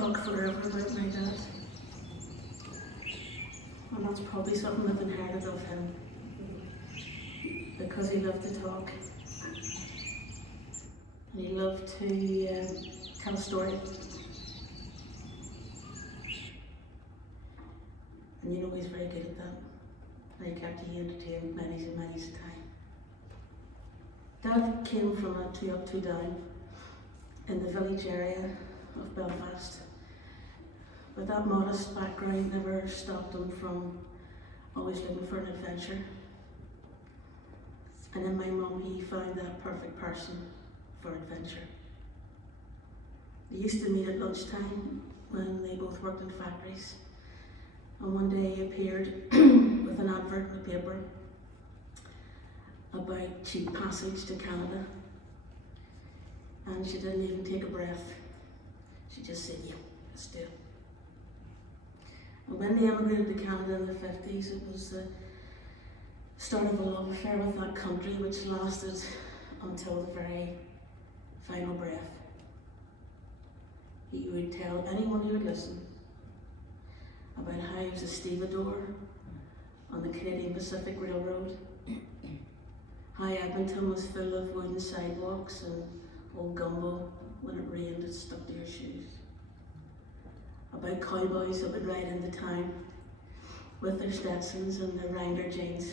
talk forever about my dad. And that's probably something I've inherited of him, because he loved to talk. And he loved to tell a story. And you know he's very good at that. And he kept you entertained many and many a time. Dad came from a 2 up, 2 down in the village area of Belfast. But that modest background never stopped him from always looking for an adventure. And in my mum, he found that perfect person for adventure. They used to meet at lunchtime when they both worked in factories. And one day he appeared with an advert in the paper about cheap passage to Canada. And she didn't even take a breath. She just said, yeah, let's do it. And when they emigrated to Canada in the 50s, it was the start of a love affair with that country, which lasted until the very final breath. He would tell anyone who would listen about how he was a stevedore on the Canadian Pacific Railroad, how Edmonton was full of wooden sidewalks and old gumbo. When it rained, it stuck to your shoes. About cowboys that would ride into town with their Stetsons and their Wrangler jeans,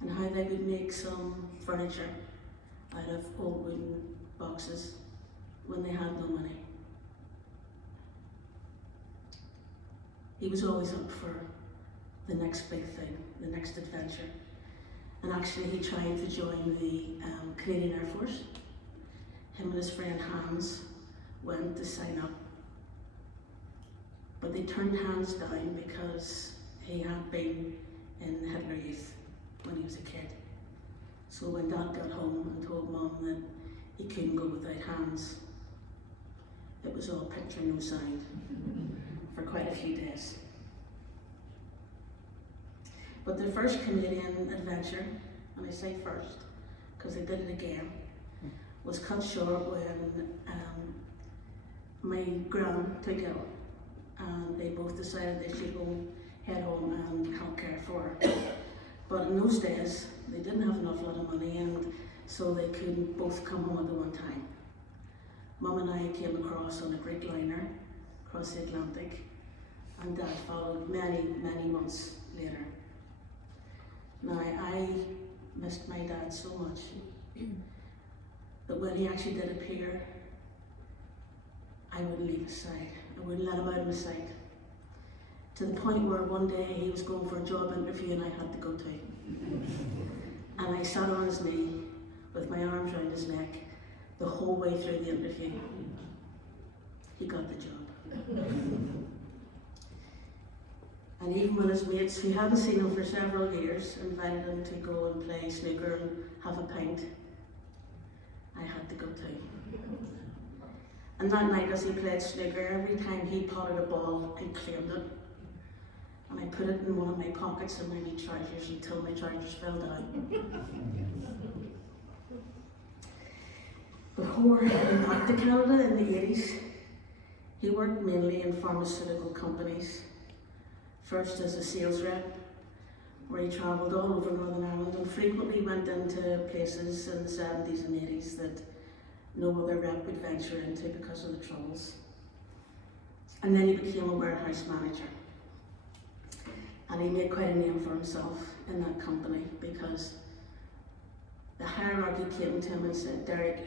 and how they would make some furniture out of old wooden boxes when they had no money. He was always up for the next big thing, the next adventure. And actually he tried to join the Canadian Air Force. Him and his friend Hans went to sign up. But they turned Hans down because he had been in Hitler Youth when he was a kid. So when Dad got home and told Mum that he couldn't go without Hans, it was all picture, no sound for quite a few days. But their first Canadian adventure, and I say first because they did it again, was cut short when my gran took ill, and they both decided they should head home and help care for her. But in those days, they didn't have an awful lot of money, and so they couldn't both come home at the one time. Mum and I came across on a Greek liner across the Atlantic, and Dad followed many, many months later. Now, I missed my dad so much that when he actually did appear, I wouldn't leave his side. I wouldn't let him out of my sight. To the point where one day he was going for a job interview and I had to go too. And I sat on his knee with my arms around his neck the whole way through the interview. He got the job. And even when his mates, who hadn't seen him for several years, invited him to go and play snooker and have a pint, I had to go too. And that night as he played snooker, every time he potted a ball, I claimed it. And I put it in one of my pockets in my wee trousers until my trousers fell down. Before he went back to Canada in the 80s, he worked mainly in pharmaceutical companies. First as a sales rep, where he travelled all over Northern Ireland and frequently went into places in the 70s and 80s that no other rep would venture into because of the troubles. And then he became a warehouse manager. And he made quite a name for himself in that company because the hierarchy came to him and said, Derek,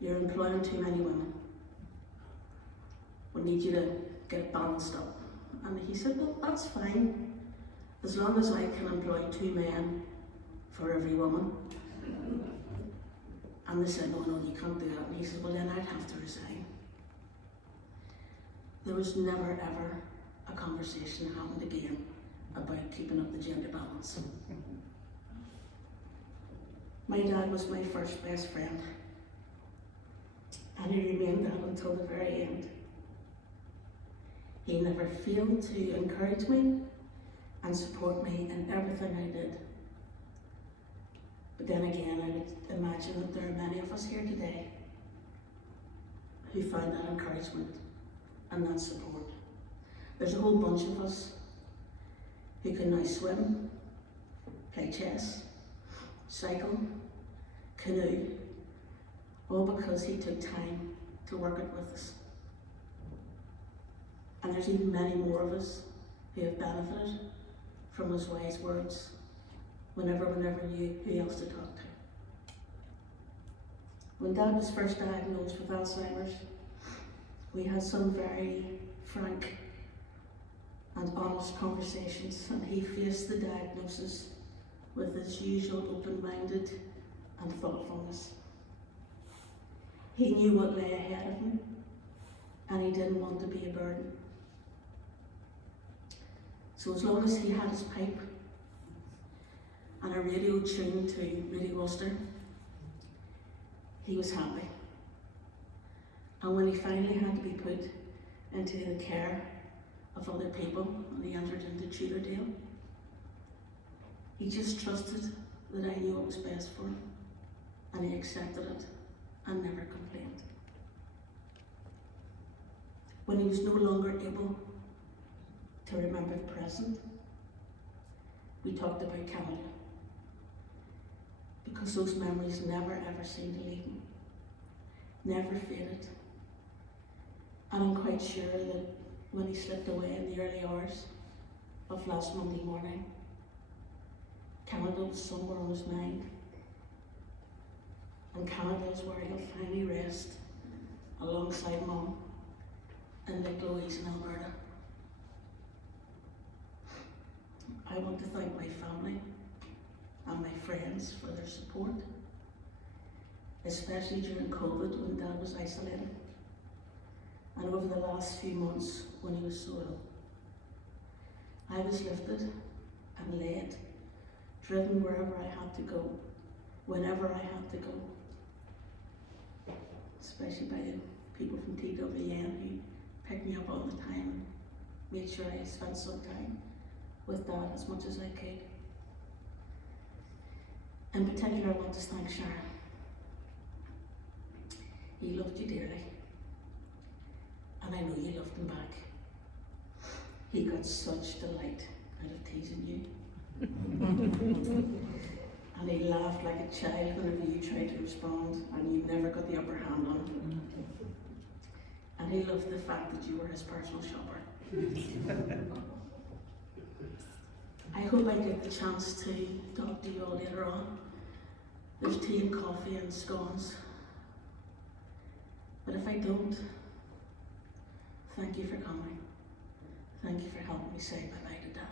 you're employing too many women. We need you to get it balanced up. And he said, well, that's fine, as long as I can employ 2 men for every woman. And they said, no, you can't do that. And he said, well, then I'd have to resign. There was never, ever a conversation happened again about keeping up the gender balance. My dad was my first best friend, and he remained that until the very end. He never failed to encourage me and support me in everything I did. But then again, I would imagine that there are many of us here today who found that encouragement and that support. There's a whole bunch of us who can now swim, play chess, cycle, canoe, all because he took time to work it with us. And there's even many more of us who have benefited from his wise words whenever we never knew who else to talk to. When Dad was first diagnosed with Alzheimer's, we had some very frank and honest conversations, and he faced the diagnosis with his usual open-minded and thoughtfulness. He knew what lay ahead of him, and he didn't want to be a burden. So as long as he had his pipe and a radio tuned to Radio Ulster, he was happy. And when he finally had to be put into the care of other people and he entered into Tudordale, he just trusted that I knew what was best for him, and he accepted it and never complained. When he was no longer able to remember the present, we talked about Canada, because those memories never ever seemed to leave him, never faded. And I'm quite sure that when he slipped away in the early hours of last Monday morning, Canada was somewhere on his mind, and Canada is where he'll finally rest alongside Mum in Lake Louise in Alberta. I want to thank my family and my friends for their support, especially during COVID when Dad was isolated, and over the last few months when he was so ill. I was lifted and led, driven wherever I had to go, whenever I had to go, especially by the people from TWN who picked me up all the time and made sure I spent some time with Dad as much as I could. In particular, I want to thank Sharon. He loved you dearly, and I know you loved him back. He got such delight out of teasing you. And he laughed like a child whenever you tried to respond and you never got the upper hand on him. And he loved the fact that you were his personal shopper. I hope I get the chance to talk to you all later on. There's tea and coffee and scones. But if I don't, thank you for coming. Thank you for helping me say bye-bye to Dad.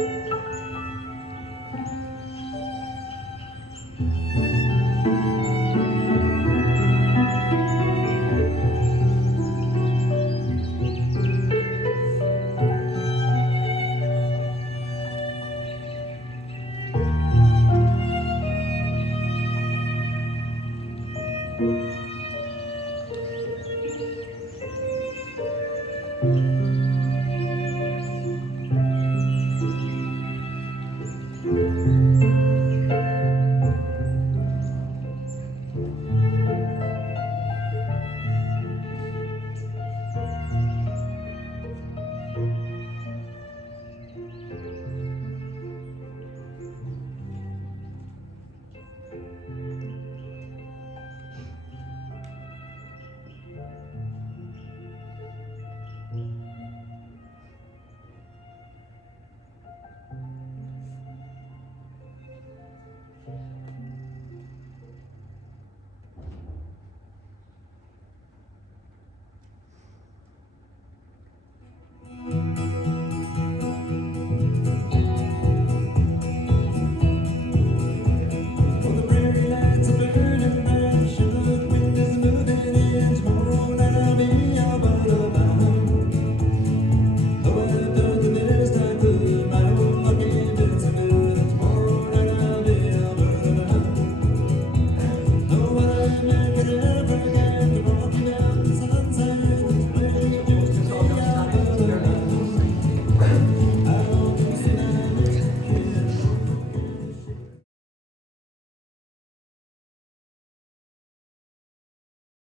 you.